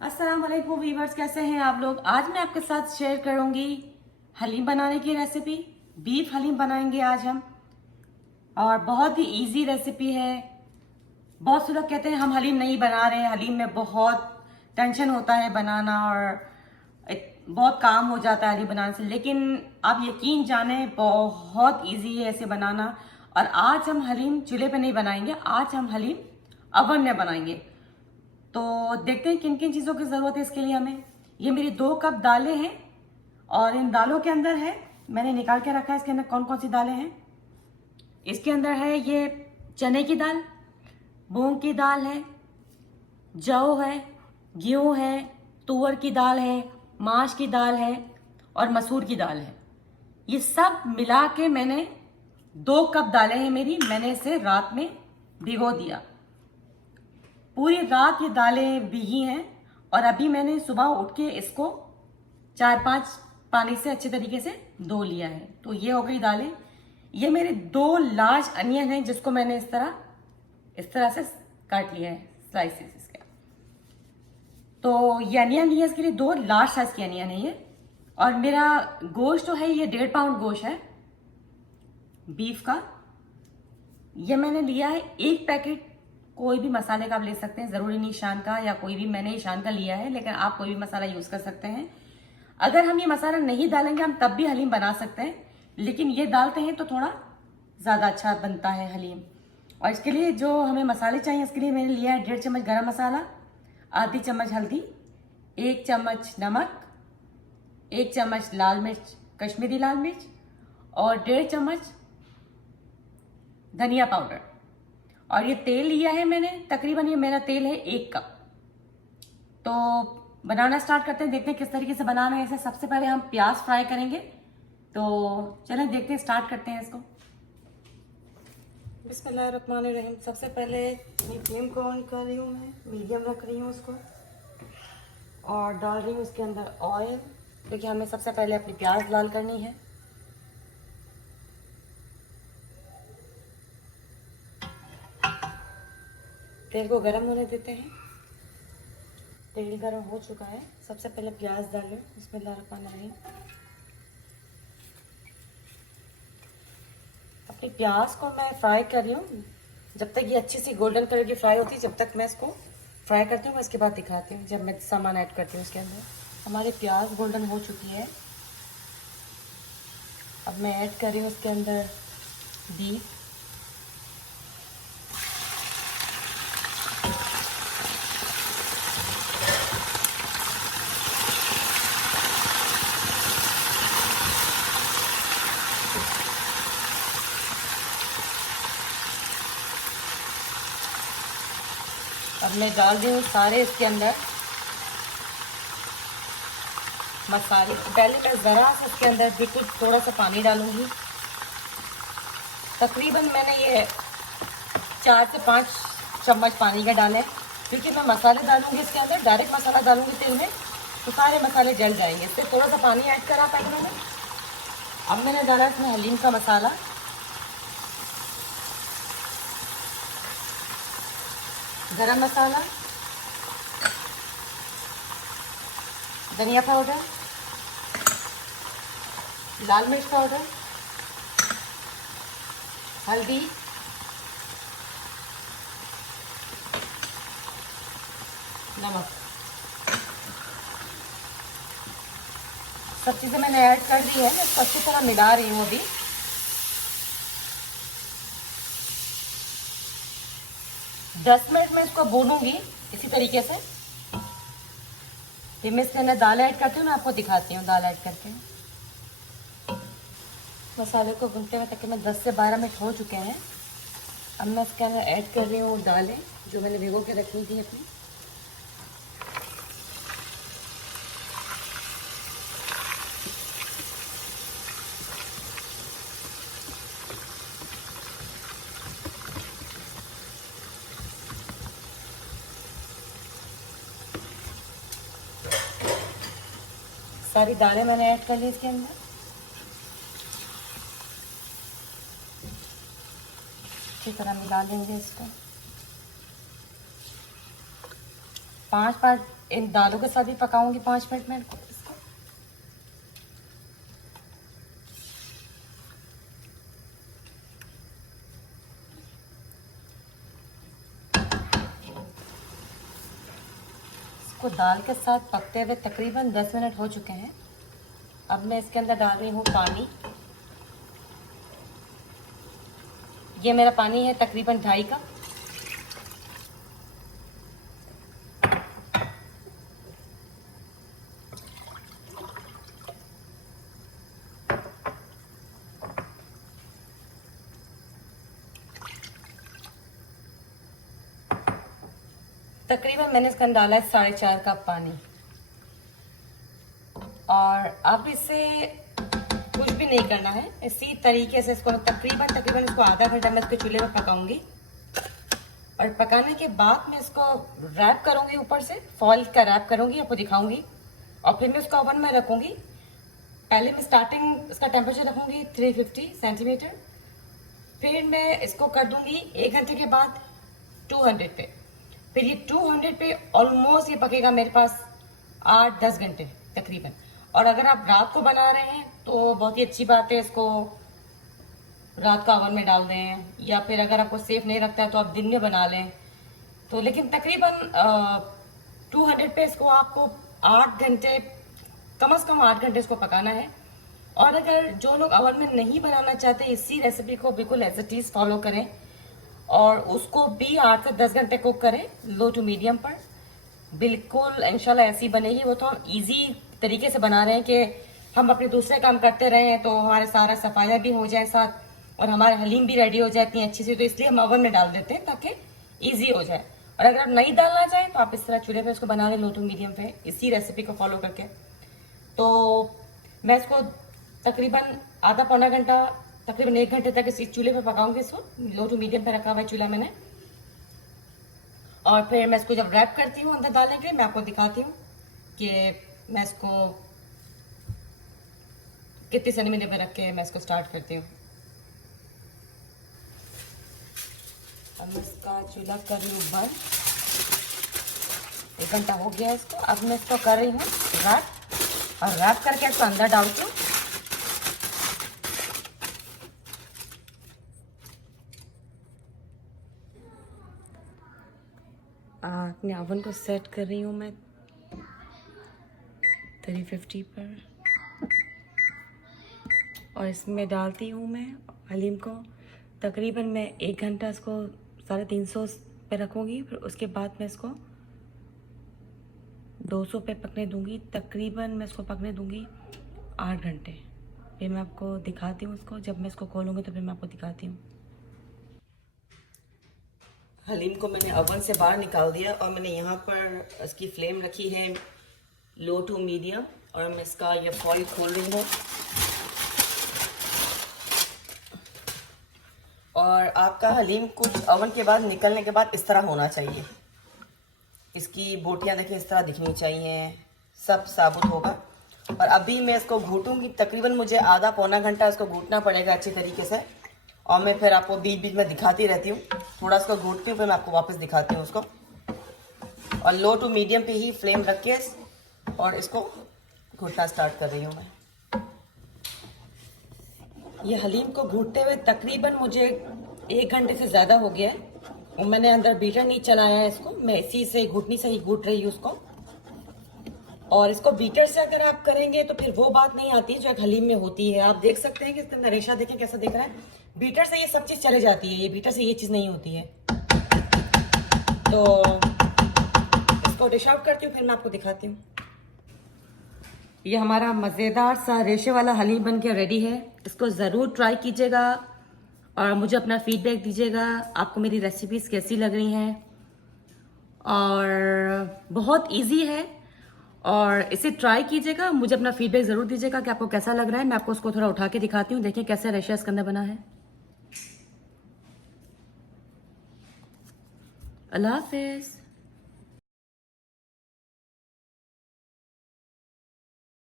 अस्सलाम वालेकुम वीवर्स, कैसे हैं आप लोग। आज मैं आपके साथ शेयर करूंगी हलीम बनाने की रेसिपी। बीफ हलीम बनाएंगे आज हम, और बहुत ही इजी रेसिपी है। बहुत से लोग कहते हैं हम हलीम नहीं बना रहे हैं, हलीम में बहुत टेंशन होता है बनाना और बहुत काम हो जाता है हलीम बनाने से, लेकिन आप यकीन जाने बहुत इजी है ऐसे बनाना। और आज हम हलीम चूल्हे पे नहीं बनाएंगे, आज हम हलीम अवन में बनाएंगे। तो देखते हैं किन किन चीज़ों की ज़रूरत है इसके लिए हमें। ये मेरी 2 कप दालें हैं, और इन दालों के अंदर है, मैंने निकाल के रखा है इसके अंदर कौन कौन सी दालें हैं। इसके अंदर है ये चने की दाल, मूंग की दाल है, जौ है, गेहूं है, तुअर की दाल है, माश की दाल है और मसूर की दाल है। ये सब मिला के मैंने 2 कप दालें हैं मेरी, मैंने इसे रात में भिगो दिया। पूरी रात ये दालें भीगी हैं, और अभी मैंने सुबह उठ के इसको 4-5 पानी से अच्छे तरीके से धो लिया है। तो ये हो गई दालें। ये मेरे 2 लार्ज अनियन हैं जिसको मैंने इस तरह से काट लिया है, स्लाइसेस इसके। तो ये अनियन लिया इसके लिए, 2 लार्ज साइज की अनियन है ये। और मेरा गोश्त जो है ये 1.5 पाउंड गोश्त है बीफ का। ये मैंने लिया है 1 पैकेट। कोई भी मसाले का आप ले सकते हैं, जरूरी नहीं ईशान का या कोई भी, मैंने ईशान का लिया है, लेकिन आप कोई भी मसाला यूज कर सकते हैं। अगर हम ये मसाला नहीं डालेंगे हम तब भी हलीम बना सकते हैं, लेकिन ये डालते हैं तो थोड़ा ज्यादा अच्छा बनता है हलीम। और इसके लिए जो हमें मसाले चाहिए, इसके लिए मैंने लिया है 1.5 चम्मच गरम मसाला, आधी चम्मच हल्दी, 1 चम्मच नमक, 1 चम्मच लाल मिर्च, कश्मीरी लाल मिर्च, और 1.5 चम्मच धनिया पाउडर। और ये तेल लिया है मैंने, तकरीबन ये मेरा तेल है 1 कप। तो बनाना स्टार्ट करते हैं, देखते हैं किस तरीके से बनाना है इसे। सबसे पहले हम प्याज फ्राई करेंगे, तो चलें देखते हैं, स्टार्ट करते हैं इसको। बिस्मिल्लाहिर्रहमानिर्रहीम। सबसे पहले फ्लेम को ऑन कर रही हूँ, मैं मीडियम रख रही हूँ उसको, और डाल रही हूँ उसके अंदर ऑयल। देखिए हमें सबसे पहले अपनी प्याज लाल करनी है। तेल को गर्म होने देते हैं। तेल गर्म हो चुका है, सबसे पहले प्याज डालें। बिस्मिल्लाहिर्रहमानिर्रहीम। अपनी प्याज को मैं फ्राई कर रही हूँ, जब तक ये अच्छी सी गोल्डन कलर की फ्राई होती है, जब तक मैं इसको फ्राई करती हूँ। उसके बाद दिखाती हूँ जब मैं सामान ऐड करती हूँ उसके अंदर। हमारी प्याज गोल्डन हो चुकी है। अब मैं ऐड कर रही हूँ उसके अंदर बीफ। अब मैं डाल रही हूँ सारे इसके अंदर मसाले। पहले मैं ज़रा सा इसके अंदर बिल्कुल थोड़ा सा पानी डालूंगी। तकरीबन मैंने ये 4 से 5 चम्मच पानी का डाला है, क्योंकि मैं मसाले डालूंगी इसके अंदर, डायरेक्ट मसाला डालूंगी तेल में तो सारे मसाले जल जाएंगे। इससे थोड़ा सा पानी ऐड करा पहले मैंने। अब मैंने डाला इसमें हलीम का मसाला, गरम मसाला, धनिया पाउडर, लाल मिर्च पाउडर, हल्दी, नमक। सब चीज़ें मैंने ऐड कर दी है, मैं इसको अच्छी तरह मिला रही हूँ अभी। दस मिनट में इसको भूनूंगी इसी तरीके से। फिर मैं इसके अंदर दाल ऐड करती हूँ, मैं आपको दिखाती हूँ दाल ऐड करके। मसाले को भूनते हुए तक मैं 10 से 12 मिनट हो चुके हैं। अब मैं इसके अंदर ऐड कर रही हूँ दालें जो मैंने भिगो के रखी थी अपनी। सारी दालें मैंने ऐड कर ली इसके अंदर। अच्छी तरह मिला लेंगे इसको। 5 इन दालों के साथ ही पकाऊंगी 5 मिनट में इसको। इसको दाल के साथ पकते हुए तकरीबन 10 मिनट हो चुके हैं। अब मैं इसके अंदर डाल रही हूँ पानी। ये मेरा पानी है तकरीबन 2.5 कप। तकरीबन मैंने इसके अंदर डाला है 4.5 कप पानी। और अब इसे कुछ भी नहीं करना है, इसी तरीके से इसको तकरीबन इसको आधा घंटा मैं इसके चूल्हे पर पकाऊंगी। और पकाने के बाद मैं इसको रैप करूंगी, ऊपर से फॉइल का रैप करूंगी, आपको दिखाऊंगी। और फिर मैं उसको ओवन में रखूंगी। पहले मैं स्टार्टिंग इसका टेम्परेचर रखूंगी 350 सेंटीमीटर। फिर मैं इसको कर दूंगी 1 घंटे के बाद 200 पे। फिर ये 200 पे ऑलमोस्ट ये पकेगा मेरे पास 8-10 घंटे तकरीबन। और अगर आप रात को बना रहे हैं तो बहुत ही अच्छी बात है, इसको रात को ओवन में डाल दें, या फिर अगर आपको सेफ नहीं रखता है तो आप दिन में बना लें। तो लेकिन तकरीबन 200 पे इसको आपको 8 घंटे, कम से कम 8 घंटे इसको पकाना है। और अगर जो लोग ओवन में नहीं बनाना चाहते, इसी रेसिपी को बिल्कुल एज इट इज फॉलो करें और उसको भी 8 से 10 घंटे कुक करें लो टू मीडियम पर। बिल्कुल इंशाल्लाह ऐसी बनेगी। वो तो हम इजी तरीके से बना रहे हैं कि हम अपने दूसरे काम करते रहे हैं तो हमारे सारा सफाया भी हो जाए साथ, और हमारा हलीम भी रेडी हो जाए इतनी अच्छी से। तो इसलिए हम ओवन में डाल देते हैं ताकि इजी हो जाए। और अगर आप नहीं डालना चाहें तो आप इस तरह चूल्हे पे इसको बना लें लो टू मीडियम पे, इसी रेसिपी को फॉलो करके। तो मैं इसको तकरीबन आधा पौना घंटा, तकरीबन 1 घंटे तक इस चूल्हे पे पकाऊंगी। इसको लो टू मीडियम पे रखा हुआ है चूल्हा मैंने। और फिर मैं इसको जब रैप करती हूँ अंदर डालने के लिए, मैं आपको दिखाती हूँ कि मैं इसको कितने सेंटीमीटर पे रख के मैं इसको स्टार्ट करती हूँ। अब इसका चूल्हा कर रही हूँ बंद। 1 घंटा हो गया इसको। अब मैं इसको कर रही हूँ रैप, और रैप करके इसको अंदर डालती हूँ। अपने ओवन को सेट कर रही हूँ मैं 350 पर, और इसमें डालती हूँ मैं हलीम को। तकरीबन मैं 1 घंटा इसको 350 पे रखूँगी। फिर उसके बाद मैं इसको 200 पे पकने दूँगी। तकरीबन मैं इसको पकने दूँगी 8 घंटे। फिर मैं आपको दिखाती हूँ इसको, जब मैं इसको खोलूँगी तो फिर मैं आपको दिखाती हूँ। हलीम को मैंने ओवन से बाहर निकाल दिया और मैंने यहाँ पर इसकी फ्लेम रखी है लो टू मीडियम, और मैं इसका ये फॉइल खोल रही हूँ। और आपका हलीम कुछ ओवन के बाद निकलने के बाद इस तरह होना चाहिए। इसकी बोटियाँ देखिए इस तरह दिखनी चाहिए, सब साबुत होगा। और अभी मैं इसको घूटूंगी। तकरीबन मुझे आधा पौना घंटा इसको घूटना पड़ेगा अच्छी तरीके से। और मैं फिर आपको बीच बीच में दिखाती रहती हूँ, थोड़ा इसको घूटती हूँ, फिर मैं आपको वापस दिखाती हूँ उसको। और लो टू मीडियम पे ही फ्लेम रख के और इसको घूटना स्टार्ट कर रही हूँ मैं। ये हलीम को घूटते हुए तकरीबन मुझे 1 घंटे से ज़्यादा हो गया है, और मैंने अंदर बीटर नहीं चलाया है इसको। मैं इसी से घुटनी से ही घूट रही हूँ उसको। और इसको बीटर से अगर आप करेंगे तो फिर वो बात नहीं आती है जो एक हलीम में होती है। आप देख सकते हैं कि इसके अंदर रेशा देखें कैसा दिख रहा है। बीटर से ये सब चीज़ चले जाती है, ये बीटर से ये चीज़ नहीं होती है। तो इसको डिश आउट करती हूँ, फिर मैं आपको दिखाती हूँ। ये हमारा मज़ेदार सा रेशे वाला हलीम बन के रेडी है। इसको ज़रूर ट्राई कीजिएगा और मुझे अपना फीडबैक दीजिएगा, आपको मेरी रेसिपीज़ कैसी लग रही हैं। और बहुत इजी है, और इसे ट्राई कीजिएगा, मुझे अपना फीडबैक ज़रूर दीजिएगा कि आपको कैसा लग रहा है। मैं आपको उसको थोड़ा उठा के दिखाती हूँ, देखिए कैसे रेशा इसके अंदर बना है। अल्लाह हाफिज़।